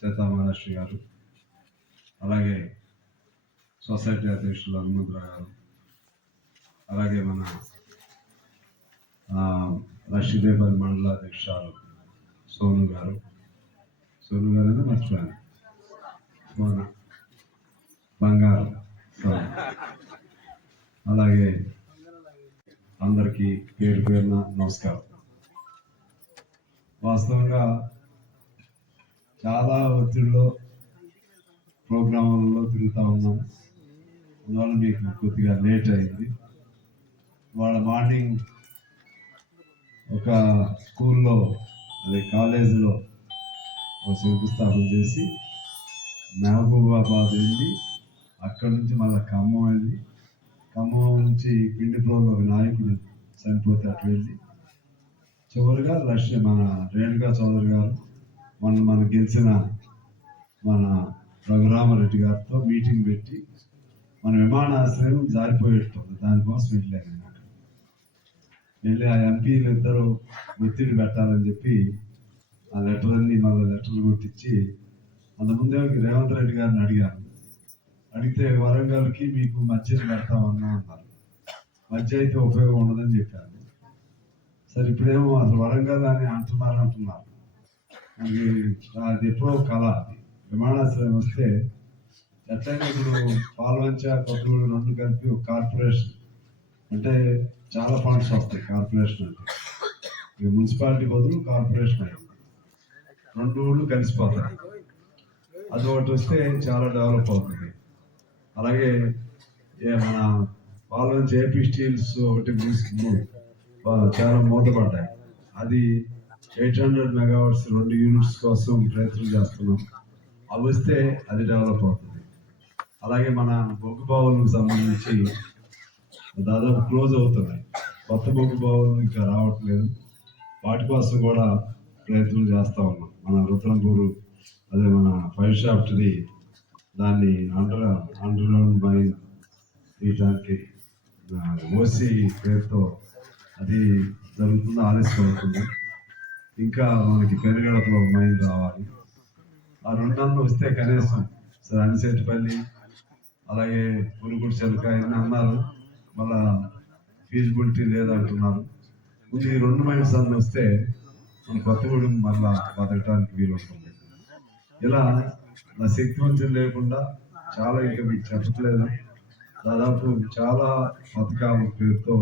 సీతామహాలక్ష్మి గారు, అలాగే సొసైటీ అధ్యక్షులు హనుమంతరావు గారు, అలాగే మన లక్ష్మీదేవపల్లి మండల అధ్యక్షురాలు సోను గారు అనేది మర్చిపోయాను, మన బంగారు, అలాగే అందరికీ పేరు పేరున నమస్కారం. వాస్తవంగా చాలా ఒత్తిడిలో ప్రోగ్రాములలో తిరుగుతూ ఉన్నాము. అందువల్ల మీకు కొద్దిగా లేట్ అయింది. వాళ్ళ మార్నింగ్ ఒక స్కూల్లో అదే కాలేజీలో శంకుస్థాపన చేసి మహబూబాబాద్ వెళ్ళి అక్కడి నుంచి మళ్ళీ ఖమ్మం వెళ్ళి ఖమ్మం నుంచి పిండిప్రోలో ఒక నాయకుడు చనిపోతే అటు వెళ్ళి చివరిగా మన రేణుకా చౌదరి గారు మన గెలిచిన మన రఘురామరెడ్డి గారితో మీటింగ్ పెట్టి మన విమానాశ్రయం జారిపోయేటప్పుడు దానికోసం వెళ్ళాను. వెళ్ళి ఆ ఎంపీలు ఇద్దరు ఒత్తిడి పెట్టాలని చెప్పి ఆ లెటర్లన్నీ మళ్ళీ లెటర్లు కొట్టించి అంతకుముందే రేవంత్ రెడ్డి గారిని అడిగితే వరంగల్కి మీకు మధ్యలో పెడతామన్నా అన్నారు. మధ్య అయితే ఉపయోగం ఉండదని చెప్పారు. సరే ఇప్పుడేమో అసలు వరంగల్ అని అంటున్నారు. అది ఎప్పుడో కళ. అది విమానాశ్రయం వస్తే ఎట్లయినా ఇప్పుడు పాల్వంచ కొత్తగూడు రెండు కలిపి ఒక కార్పొరేషన్ అంటే చాలా ఫండ్స్ వస్తాయి. కార్పొరేషన్ అంటే మున్సిపాలిటీ బదులు కార్పొరేషన్ అయింది, రెండు ఊళ్ళు కలిసిపోతాయి. అది ఒకటి వస్తే చాలా డెవలప్ అవుతుంది. అలాగే మన పాల్వంచ ఏపీ స్టీల్స్ ఒకటి చాలా మూతపడ్డాయి. అది 800 మెగావాట్స్ 2 యూనిట్స్ కోసం ప్రయత్నం చేస్తున్నాం. అవి వస్తే అది డెవలప్ అవుతుంది. అలాగే మన బొగ్గు బావులకు సంబంధించి దాదాపు క్లోజ్ అవుతున్నాయి. కొత్త బొగ్గు బావులు ఇంకా రావట్లేదు. వాటి కోసం కూడా ప్రయత్నం చేస్తూ ఉన్నాం. మన రుద్రంపూరు అదే మన ఫైర్ షాఫ్ట్ది దాన్ని అండర్ గ్రౌండ్ మైన్ తీయడానికి ఓసి పేరుతో అది జరుగుతుంది, ఆలస్యం అవుతుంది. ఇంకా మనకి పెరుగడపలో మైన్ రావాలి. ఆ రెండన్నా వస్తే కనీసం సరే అనిసేటిపల్లి అలాగే పురుగుడు చెలక ఇవన్నీ అన్నారు. మళ్ళా ఫీజిబిలిటీ లేదంటున్నారు. ఈ 2 మైన్స్ అన్న వస్తే మన కొత్తగూడెం మళ్ళా బతకడానికి వీలవుతుంది. ఇలా నా శక్తి వంచన లేకుండా చాలా ఇంకా మీకు చెప్పట్లేదు. దాదాపు చాలా పథకాల పేరుతో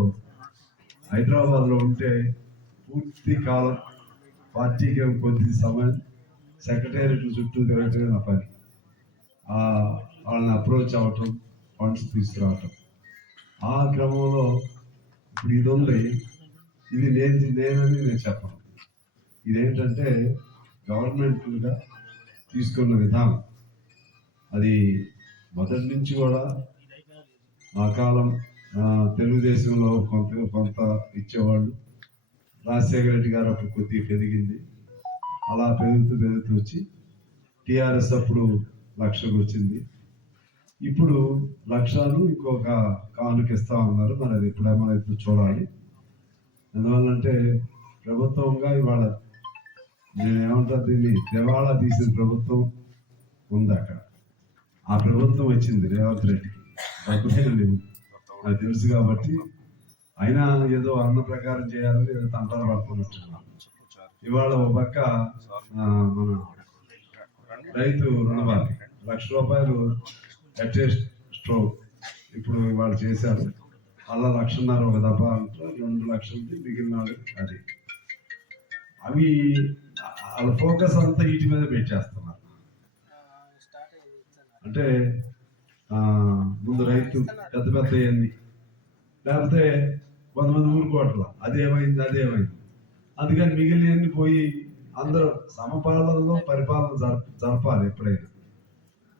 హైదరాబాద్లో ఉంటే పూర్తి కాలం పార్టీకి కొద్ది సమయం సెక్రటేరియట్ చుట్టూ తిరగటమే నా పని. వాళ్ళని అప్రోచ్ అవ్వటం, ఫండ్స్ తీసుకురావటం. ఆ క్రమంలో ఇప్పుడు ఇది ఉంది. ఇది నేనని నేను చెప్పను. ఇదేంటంటే గవర్నమెంట్గా తీసుకున్న విధానం. అది మొదటి నుంచి కూడా ఆ కాలం తెలుగుదేశంలో కొంత ఇచ్చేవాళ్ళు. రాజశేఖర రెడ్డి గారు అప్పుడు కొద్దిగా పెరిగింది. అలా పెరుగుతూ వచ్చి టీఆర్ఎస్ అప్పుడు 1,00,000 వచ్చింది. ఇప్పుడు 1,00,000 ఇంకొక కానుక ఇస్తా ఉన్నారు. మరి అది ఎప్పుడేమైనా చూడాలి. ఎందువల్లంటే ప్రభుత్వంగా ఇవాళ నేనేమంటారు, దీన్ని దివాళా తీసిన ప్రభుత్వం ఉంది అక్కడ. ఆ ప్రభుత్వం వచ్చింది రేవంత్ రెడ్డికి, డబ్బులు లేవు నాకు తెలుసు. కాబట్టి అయినా ఏదో అన్న ప్రకారం చేయాలని ఏదో తంటాలు పడుతున్నట్టున్నాను. ఇవాళ ఒక పక్క మన రైతు రుణమాఫీ ₹1,00,000 అటెస్ట్ స్ట్రోక్ ఇప్పుడు వాళ్ళు చేశారు. అలా 1,50,000 ఒక దఫా అంటే 2,00,000 మిగిలిన అది. అవి వాళ్ళ ఫోకస్ అంతా వీటి మీద పెట్టేస్తున్నారు. అంటే ముందు రైతు పెద్ద అన్ని లేకపోతే కొంతమంది ఊరుకోవట్ల అదేమైంది. అందుకని మిగిలినవన్నీ పోయి అందరూ సమపాలనలో పరిపాలన జరపాలి ఎప్పుడైనా.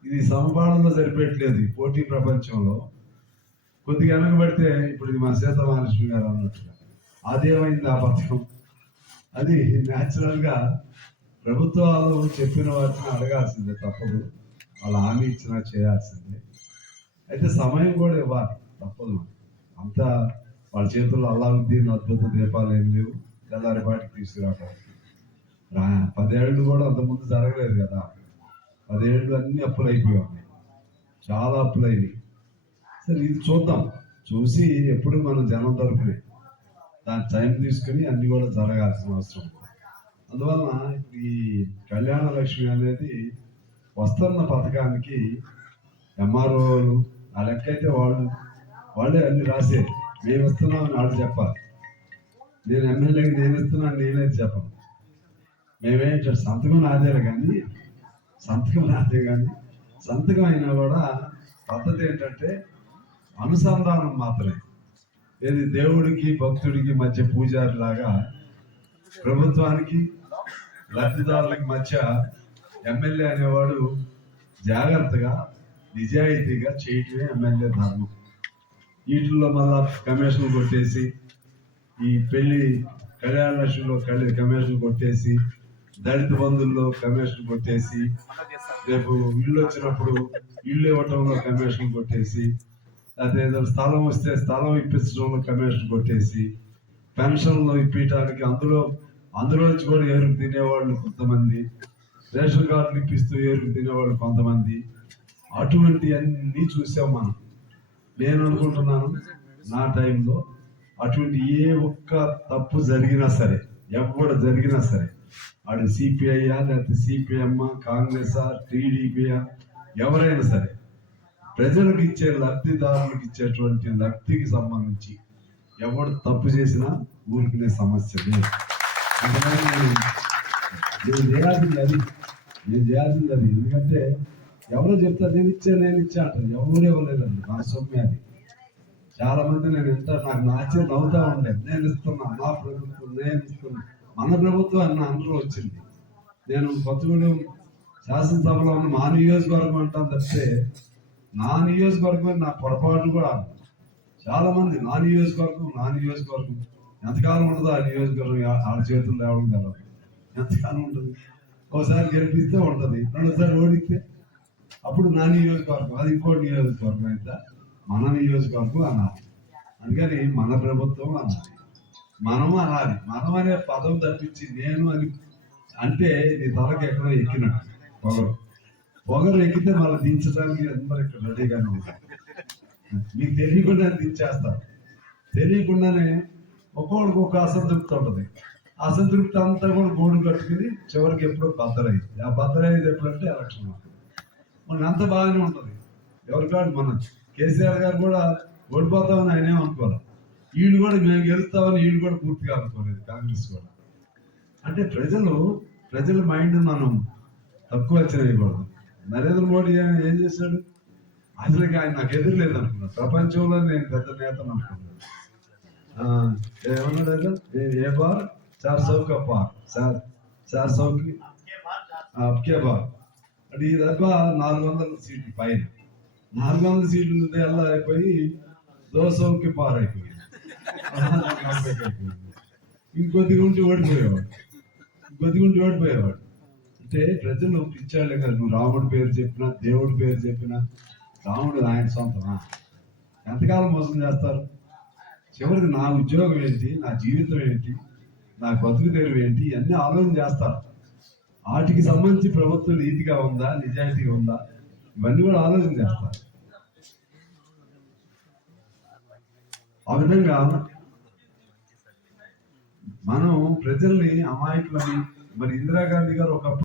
ఇది సమపాలనలో సరిపెట్టలేదు. పోటీ ప్రపంచంలో కొద్దిగా వెనకబడితే ఇప్పుడు ఇది మన సీతామహాలక్ష్మి గారు అన్నట్టుగా అదేమైంది ఆ పథకం. అది న్యాచురల్గా ప్రభుత్వాలు చెప్పిన వాటిని అడగాల్సిందే, తప్పదు. వాళ్ళు హామీ ఇచ్చినా చేయాల్సిందే. అయితే సమయం కూడా ఇవ్వాలి, తప్పదు. అంతా వాళ్ళ చేతుల్లో అల్లావుద్దీన్ అద్భుత దీపాలు ఏం లేవు, తెల్లారిపాటికి తీసుకురావడానికి. 10 ఏళ్ళు కూడా అంతకుముందు జరగలేదు కదా. 10 ఏళ్ళు అన్ని అప్పులు అయిపోయి ఉన్నాయి, చాలా అప్పులు అయినాయి. సరే ఇది చూద్దాం, చూసి ఎప్పుడు మనం జనం తరపునే దాని టైం తీసుకుని అన్ని కూడా జరగాల్సిన అవసరం. అందువలన ఈ కళ్యాణ లక్ష్మి అనేది వస్తున్న పథకానికి ఎంఆర్ఓలు ఆ లెక్క అయితే వాళ్ళే అన్ని రాసేది. మేము ఇస్తున్నామని వాళ్ళు చెప్పాలి. నేను ఎమ్మెల్యేకి నేను ఇస్తున్నాను నేనైతే చెప్పను. మేమేంటే సంతకం నాదే కానీ సంతకం అయినా కూడా పద్ధతి ఏంటంటే అనుసంధానం మాత్రమే. ఏది దేవుడికి భక్తుడికి మధ్య పూజారి లాగా ప్రభుత్వానికి లబ్ధిదారులకి మధ్య ఎమ్మెల్యే అనేవాడు జాగ్రత్తగా నిజాయితీగా చేయటమే ఎమ్మెల్యే ధర్మం. వీటిల్లో మళ్ళా కమిషన్ కొట్టేసి, ఈ పెళ్లి కళ్యాణ లక్ష్మిలో కమిషన్ కొట్టేసి, దళిత బంధువుల్లో కమిషన్ కొట్టేసి, రేపు ఇల్లు వచ్చినప్పుడు ఇల్లు ఇవ్వటంలో కమిషన్ కొట్టేసి, అదేదో స్థలం వస్తే స్థలం ఇప్పించడంలో కమిషన్ కొట్టేసి, పెన్షన్లో ఇప్పించడానికి అందులో నుంచి కూడా ఏరుకు తినేవాళ్ళు కొంతమంది, రేషన్ కార్డులు ఇప్పిస్తూ ఏరుకు తినేవాళ్ళు కొంతమంది. అటువంటి అన్నీ చూసాం మనం. నేను అనుకుంటున్నాను నా టైంలో అటువంటి ఏ ఒక్క తప్పు జరిగినా సరే, ఎవరు జరిగినా సరే, వాడు సిపిఐయా లేకపోతే సిపిఎం కాంగ్రెసా టీడీపీయా ఎవరైనా సరే, ప్రజలకు ఇచ్చే లబ్ధిదారులకు ఇచ్చేటువంటి లబ్ధికి సంబంధించి ఎవడు తప్పు చేసినా ఊరుకునే సమస్య లేదు. నేను చేయాల్సింది అది. ఎందుకంటే ఎవరో చెప్తారు నేను ఇచ్చా అంటారు. ఎవరు ఇవ్వలేదండి, నా సొమ్మె అది. చాలా మంది నేను నాకు నాచే నవ్వుతా ఉండేది. నేను ఇస్తున్నా, నా ప్రభుత్వం నేను ఇస్తున్నా, మన ప్రభుత్వం అన్న అందరూ వచ్చింది. నేను కొత్తగూడెం శాసనసభలో ఉన్న మా నియోజకవర్గం అంటాను తప్పితే నా నియోజకవర్గం నా పొరపాటు కూడా చాలా మంది నా నియోజకవర్గం ఎంతకాలం ఉంటుందో ఆ నియోజకవర్గం వాళ్ళ చేతులు తేవడం కదా. ఎంతకాలం ఉంటుంది? ఒకసారి గెలిపిస్తే ఉంటుంది, రెండోసారి ఓడిస్తే అప్పుడు నా నియోజకవర్గం, అది ఇంకోటి నియోజకవర్గం అయితే మన నియోజకవర్గం అనాలి. అందుకని మన ప్రభుత్వం అనాలి, మనము అనాలి. మనం అనే పదం తప్పించి నేను అని అంటే నీ తలకి ఎక్కడో ఎక్కినట్టు. పొగరు ఎక్కితే మళ్ళీ దించడానికి అందరూ ఇక్కడ రెడీగానే ఉంటారు. మీకు తెలియకుండానే దించేస్తారు. తెలియకుండానే ఒక్కొక్కడికి ఒక అసంతృప్తి ఉంటుంది. అసంతృప్తి అంతా కూడా గోడు కట్టుకుని చివరికి ఎప్పుడో బద్దలైంది. ఆ బద్దలైంది ఎప్పుడంటే ఎలక్షన్. మనకు అంత బాగానే ఉంటుంది. ఎవరికాడు మన కేసీఆర్ గారు కూడా ఓడిపోతామని ఆయనే అనుకోవాలి. వీళ్ళు కూడా మేము గెలుస్తామని వీళ్ళు కూడా పూర్తిగా అనుకోలేదు, కాంగ్రెస్ కూడా. అంటే ప్రజల మైండ్ మనం తక్కువ చేయకూడదు. నరేంద్ర మోడీ ఏం చేశాడు? అసలు ఆయన నాకు ఎదురు లేదు అనుకున్నాను. ప్రపంచంలో నేను పెద్ద నేతను అనుకున్నాను. ఏమన్నాడు? ఏ బార్ 400 का पार 400 की आपके बार అంటే ఈ దెబ్బ 400 సీట్లు పైన. 400 సీట్లు ఎలా అయిపోయి 200కి పార్ అయిపోయింది. ఇంకొద్దిగా ఉంటే ఓడిపోయేవాడు. అంటే ప్రజలు పిచ్చాళ్ళే కదా. నువ్వు రాముడి పేరు చెప్పినా, దేవుడి పేరు చెప్పినా, రాముడు ఆయన సొంతమా? ఎంతకాలం మోసం చేస్తారు? చివరికి నా ఉద్యోగం ఏంటి, నా జీవితం ఏంటి, నా బతుకు తెరువు ఏంటి, ఇవన్నీ ఆలోచన చేస్తారు. వాటికి సంబంధించి ప్రభుత్వం నీతిగా ఉందా, నిజాయితీగా ఉందా, ఇవన్నీ కూడా ఆలోచన చేస్తారు. ఆ విధంగా మనం ప్రజల్ని అమాయకులని. మరి ఇందిరాగాంధీ గారు ఒకప్పుడు